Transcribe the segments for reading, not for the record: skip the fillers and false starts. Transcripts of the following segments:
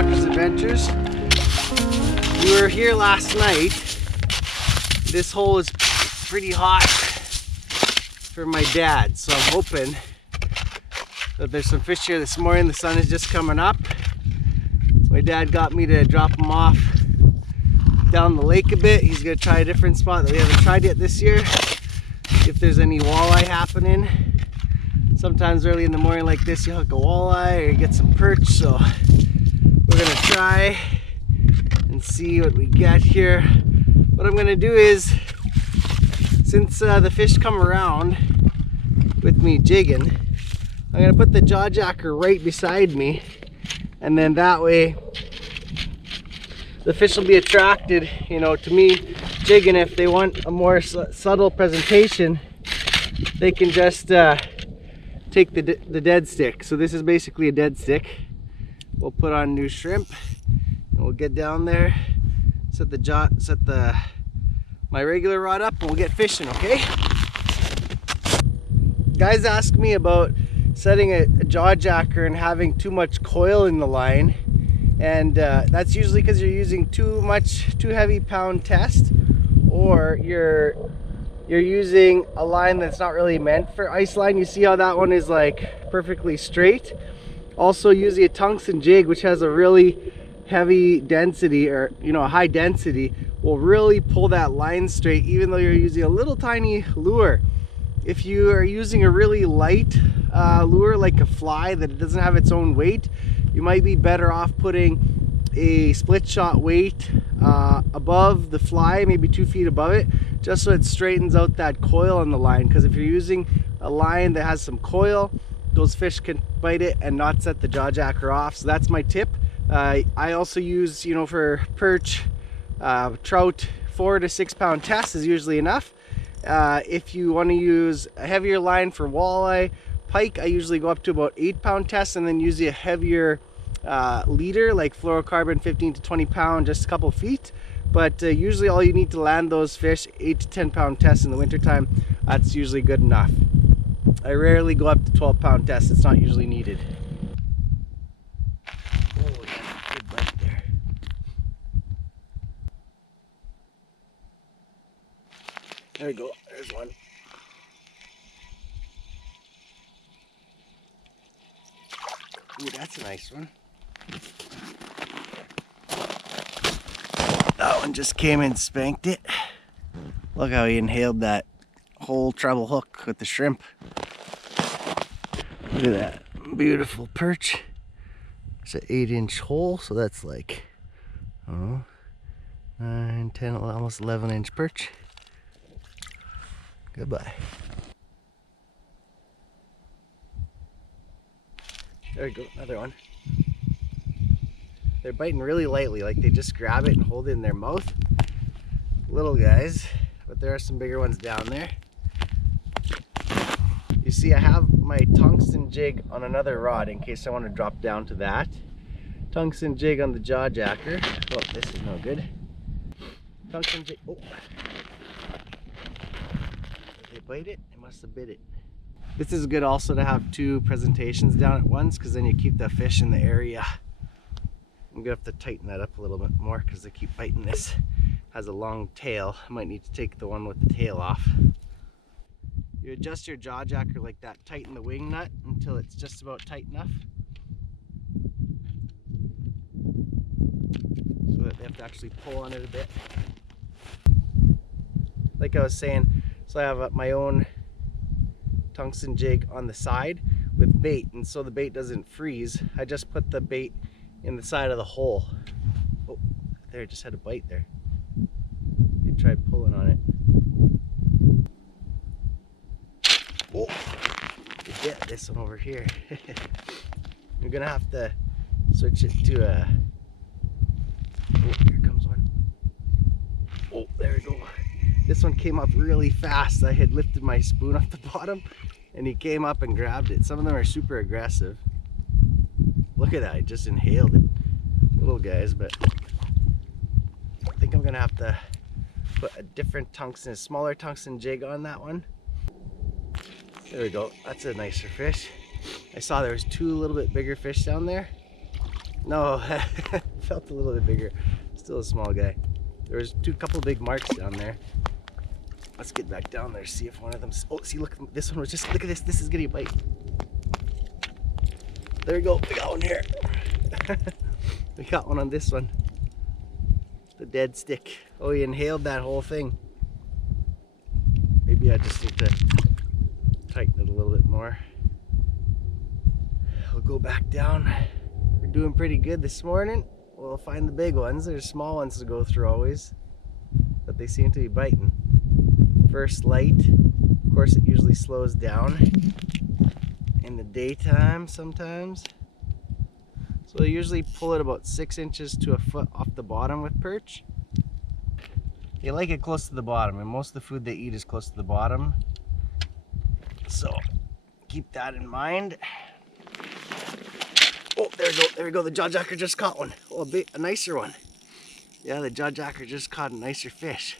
Jacker's Adventures. We were here last night. This hole is pretty hot for my dad, so I'm hoping that there's some fish here this morning. The sun is just coming up. My dad got me to drop him off down the lake a bit. He's gonna try a different spot that we haven't tried yet this year. If there's any walleye happening. Sometimes early in the morning like this, you hook a walleye or you get some perch. So we're gonna try and see what we get here. What I'm gonna do is, since the fish come around with me jigging, I'm gonna put the jaw jacker right beside me, and then that way the fish will be attracted, you know, to me jigging. If they want a more subtle presentation, they can just take the dead stick. So this is basically a dead stick. We'll put on new shrimp and we'll get down there, set my regular rod up, and we'll get fishing. Okay, guys ask me about setting a jaw jacker and having too much coil in the line, and that's usually because you're using too heavy pound test, or you're using a line that's not really meant for ice line. You see how that one is like perfectly straight. Also using a tungsten jig, which has a really heavy density, or you know, a high density, will really pull that line straight even though you're using a little tiny lure. If you are using a really light lure like a fly that doesn't have its own weight, you might be better off putting a split shot weight above the fly, maybe 2 feet above it, just so it straightens out that coil on the line. Because if you're using a line that has some coil, those fish can bite it and not set the jaw jacker off. So that's my tip. I also use, you know, for perch, trout, 4 to 6 pound test is usually enough. If you want to use a heavier line for walleye, pike, I usually go up to about 8 pound test, and then use a heavier leader like fluorocarbon, 15 to 20 pound, just a couple feet. But usually all you need to land those fish, 8 to 10 pound tests in the wintertime, that's usually good enough. I rarely go up to 12 pound tests, it's not usually needed. Oh yeah, good bite there. There we go, there's one. Ooh, that's a nice one. That one just came and spanked it. Look how he inhaled that whole treble hook with the shrimp. Look at that beautiful perch. It's an 8-inch hole, so that's like, I don't know, 9, 10, almost 11-inch perch. Goodbye. There we go, another one. They're biting really lightly, like they just grab it and hold it in their mouth. Little guys, but there are some bigger ones down there. You see, I have my tungsten jig on another rod in case I want to drop down to that. Tungsten jig on the jaw jacker. Oh, this is no good. Tungsten jig. Oh. Did they bite it? They must have bit it. This is good also to have 2 presentations down at once, because then you keep the fish in the area. I'm gonna have to tighten that up a little bit more because they keep biting this. Has a long tail. I might need to take the one with the tail off. You adjust your jaw jacker like that, tighten the wing nut until it's just about tight enough, so that they have to actually pull on it a bit. Like I was saying, so I have my own tungsten jig on the side with bait, and so the bait doesn't freeze, I just put the bait in the side of the hole. Oh, there, it just had a bite there. You tried pulling on it. Oh, you get this one over here. You're gonna have to switch it to a. Oh, here comes one. Oh, there we go. This one came up really fast. I had lifted my spoon off the bottom and he came up and grabbed it. Some of them are super aggressive. Look at that, I just inhaled it. Little guys, but I think I'm gonna have to put a different tungsten, a smaller tungsten jig on that one. There we go, that's a nicer fish. I saw there was 2 little bit bigger fish down there. No, felt a little bit bigger. Still a small guy. There was couple big marks down there. Let's get back down there, see if one of them. Oh, see, look, this one was just, look at this. This is getting a bite. There we go. We got one here. We got one on this one. The dead stick. Oh, he inhaled that whole thing. Maybe I just need to tighten it a little bit more. I'll go back down. We're doing pretty good this morning. We'll find the big ones. There's small ones to go through always, but they seem to be biting. First light, of course, it usually slows down in the daytime sometimes. So I usually pull it about 6 inches to a foot off the bottom with perch. They like it close to the bottom, and most of the food they eat is close to the bottom. So keep that in mind. Oh, there we go. The jaw-jacker just caught one. Oh, a nicer one. Yeah, the jaw-jacker just caught a nicer fish.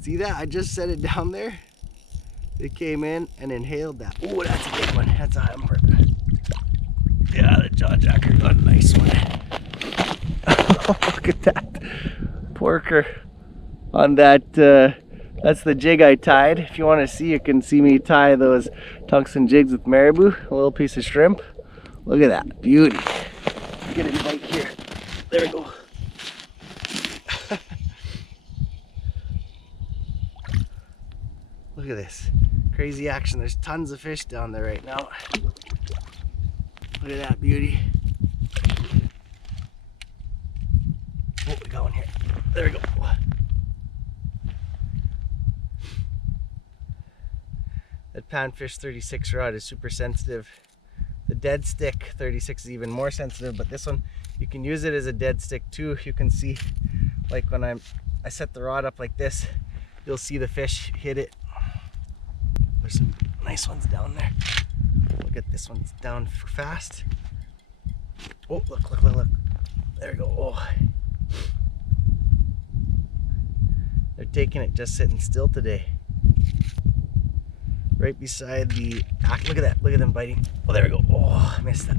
See that? I just set it down there. They came in and inhaled that. Oh, that's a big one. That's a hummer. Yeah, the jaw-jacker got a nice one. Look at that porker on that. That's the jig I tied. If you want to see, you can see me tie those tungsten jigs with marabou. A little piece of shrimp. Look at that beauty. Get it right here. There we go. Look at this crazy action. There's tons of fish down there right now. Look at that beauty. Oh, we got one here. There we go. That panfish 36 rod is super sensitive. The dead stick 36 is even more sensitive, but this one, you can use it as a dead stick too. You can see, like when I set the rod up like this, you'll see the fish hit it. There's some nice ones down there. Look at this one's down fast. Oh, look. There we go. Oh. They're taking it just sitting still today. Right beside the, look at that, look at them biting. Oh, there we go. Oh, I missed that.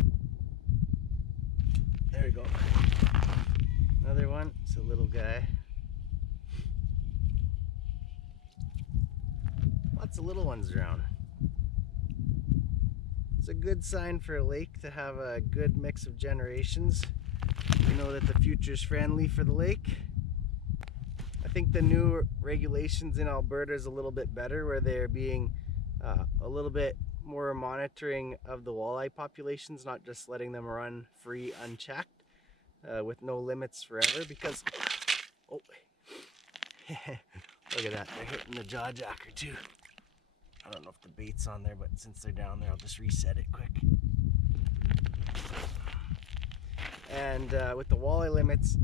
There we go. Another one, it's a little guy. Lots of little ones around. It's a good sign for a lake to have a good mix of generations. You know that the future's friendly for the lake. I think the new regulations in Alberta is a little bit better, where they're being a little bit more monitoring of the walleye populations, not just letting them run free unchecked with no limits forever, because oh, look at that, they're hitting the jaw-jacker too. I don't know if the bait's on there, but since they're down there, I'll just reset it quick. And with the walleye limits,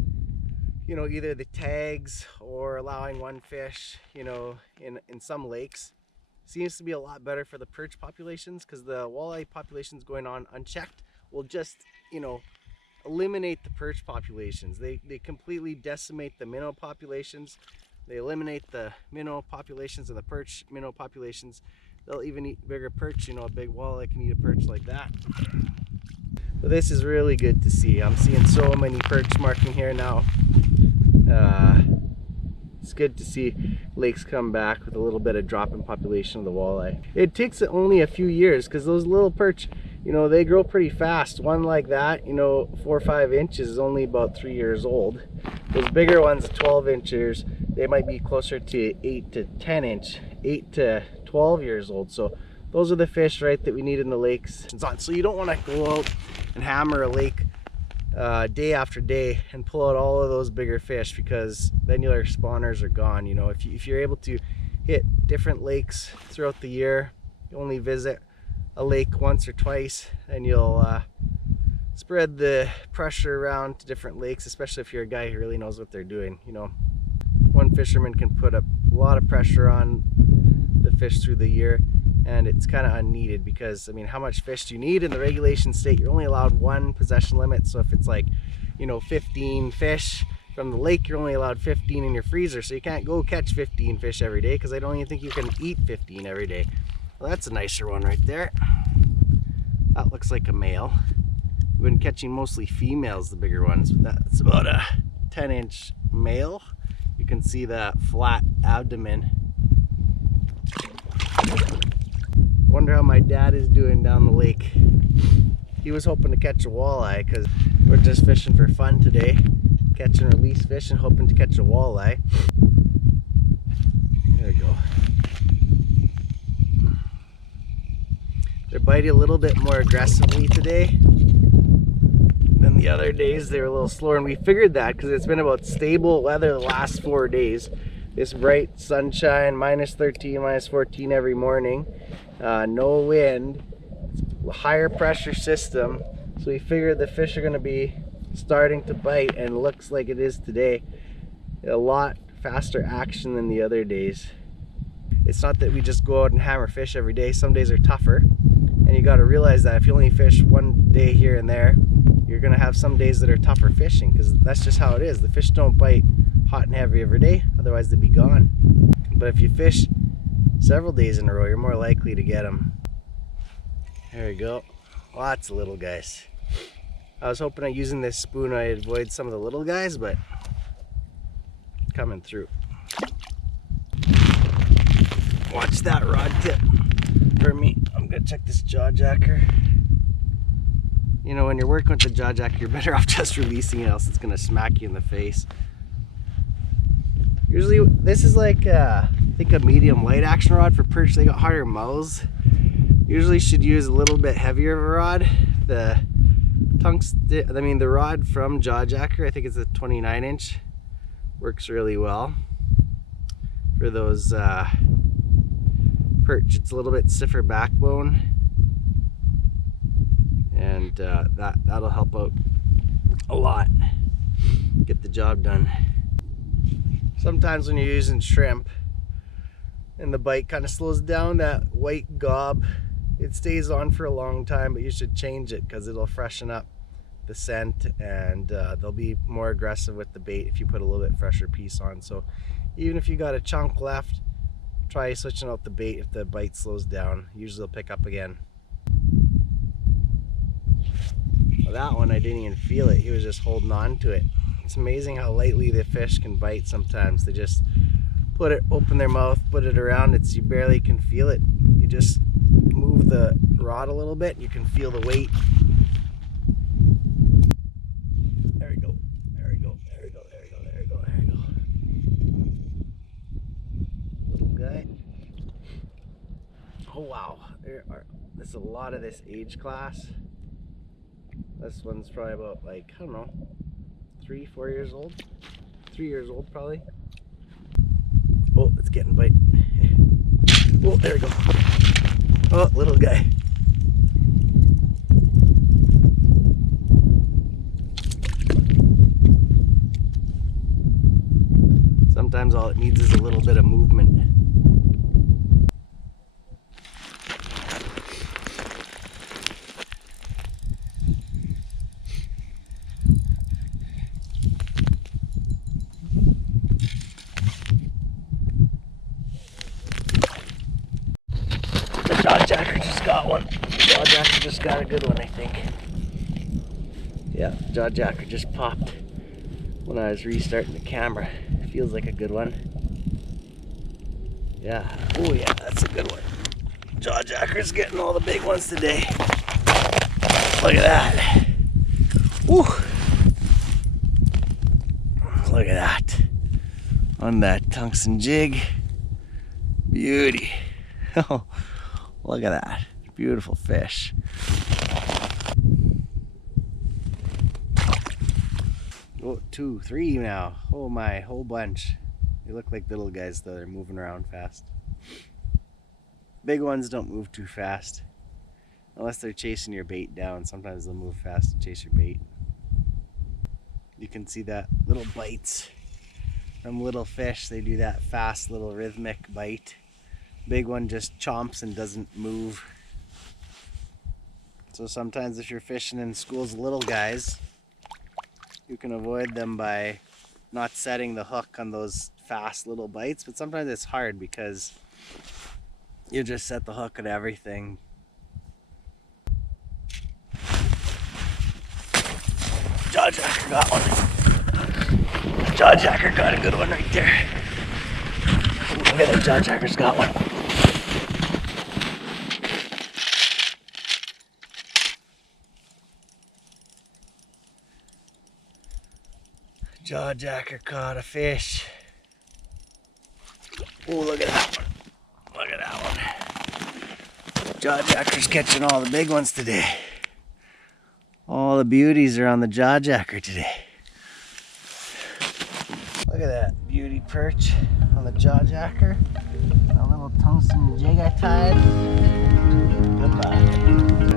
you know, either the tags or allowing one fish, you know, in some lakes, seems to be a lot better for the perch populations, because the walleye populations going on unchecked will just, you know, eliminate the perch populations. They completely decimate the minnow populations. They eliminate the minnow populations and the perch minnow populations. They'll even eat bigger perch. You know, a big walleye can eat a perch like that. But this is really good to see. I'm seeing so many perch marking here now. It's good to see lakes come back with a little bit of drop in population of the walleye. It takes only a few years, because those little perch, you know, they grow pretty fast. One like that, you know, 4 or 5 inches is only about 3 years old. Those bigger ones, 12 inches, they might be closer to 8 to 10 inch, 8 to 12 years old. So those are the fish, right, that we need in the lakes. So you don't want to go out and hammer a lake day after day and pull out all of those bigger fish, because then your spawners are gone. You know, if you're able to hit different lakes throughout the year, you only visit a lake once or twice, and you'll spread the pressure around to different lakes, especially if you're a guy who really knows what they're doing. You know, one fisherman can put up a lot of pressure on the fish through the year, and it's kind of unneeded, because I mean, how much fish do you need? In the regulation state, you're only allowed 1 possession limit. So if it's like, you know, 15 fish from the lake, you're only allowed 15 in your freezer. So you can't go catch 15 fish every day, because I don't even think you can eat 15 every day. Well, that's a nicer one right there. That looks like a male. We've been catching mostly females, the bigger ones. That's about a 10-inch male. You can see the flat abdomen. Wonder how my dad is doing down the lake. He was hoping to catch a walleye because we're just fishing for fun today. Catch and release fish and hoping to catch a walleye. There we go. They're biting a little bit more aggressively today than the other days. They were a little slower, and we figured that because it's been about stable weather the last 4 days. This bright sunshine, minus 13, minus 14 every morning. No wind, higher pressure system. So we figured the fish are going to be starting to bite, and it looks like it is today. A lot faster action than the other days. It's not that we just go out and hammer fish every day. Some days are tougher, and you got to realize that if you only fish one day here and there, you're going to have some days that are tougher fishing, because that's just how it is. The fish don't bite hot and heavy every day, otherwise they'd be gone. But if you fish several days in a row, you're more likely to get them. There we go. Lots of little guys. I was hoping that using this spoon I'd avoid some of the little guys, but coming through. Watch that rod tip for me. I'm gonna check this jaw jacker. You know, when you're working with the jaw jacker, you're better off just releasing it, else it's gonna smack you in the face. Usually this is like I think a medium light action rod for perch. They got harder mouths. Usually should use a little bit heavier of a rod. The rod from Jaw Jacker, I think it's a 29-inch, works really well for those perch. It's a little bit stiffer backbone, and that'll help out a lot, get the job done. Sometimes when you're using shrimp and the bite kind of slows down, that white gob, it stays on for a long time, but you should change it because it'll freshen up the scent, and they'll be more aggressive with the bait if you put a little bit fresher piece on. So even if you got a chunk left, try switching out the bait. If the bite slows down, usually they'll pick up again. Well, that one I didn't even feel it. He was just holding on to it. It's amazing how lightly the fish can bite sometimes. They just open their mouth, put it around. You barely can feel it. You just move the rod a little bit, you can feel the weight. There we go, there we go, there we go, there we go, there we go, there we go. Little guy. Oh wow, there's a lot of this age class. This one's probably about, like, I don't know, 3-4 years old. 3 years old probably. Oh, it's getting bite. Oh, there we go. Oh, little guy. Sometimes all it needs is a little bit of movement. Jacker just got one. Jaw Jacker just got a good one, I think. Yeah, Jaw Jacker just popped when I was restarting the camera. Feels like a good one. Yeah. Oh yeah, that's a good one. Jaw Jacker's getting all the big ones today. Look at that. Woo. Look at that. On that tungsten jig. Beauty. Oh. Look at that. Beautiful fish. Oh, 2, 3 now. Oh my, whole bunch. They look like little guys though. They're moving around fast. Big ones don't move too fast. Unless they're chasing your bait down. Sometimes they'll move fast to chase your bait. You can see that little bites from little fish. They do that fast little rhythmic bite. Big one just chomps and doesn't move. So sometimes if you're fishing in schools of little guys, you can avoid them by not setting the hook on those fast little bites. But sometimes it's hard because you just set the hook at everything. jaw-jacker got one. The jaw-jacker got a good one right there. Ooh, look at that, jaw-jacker's got one. Jaw-jacker caught a fish. Oh, look at that one. Look at that one. Jaw-jacker's catching all the big ones today. All the beauties are on the jaw-jacker today. Look at that beauty perch on the jaw-jacker. A little tungsten jig I tied. Goodbye.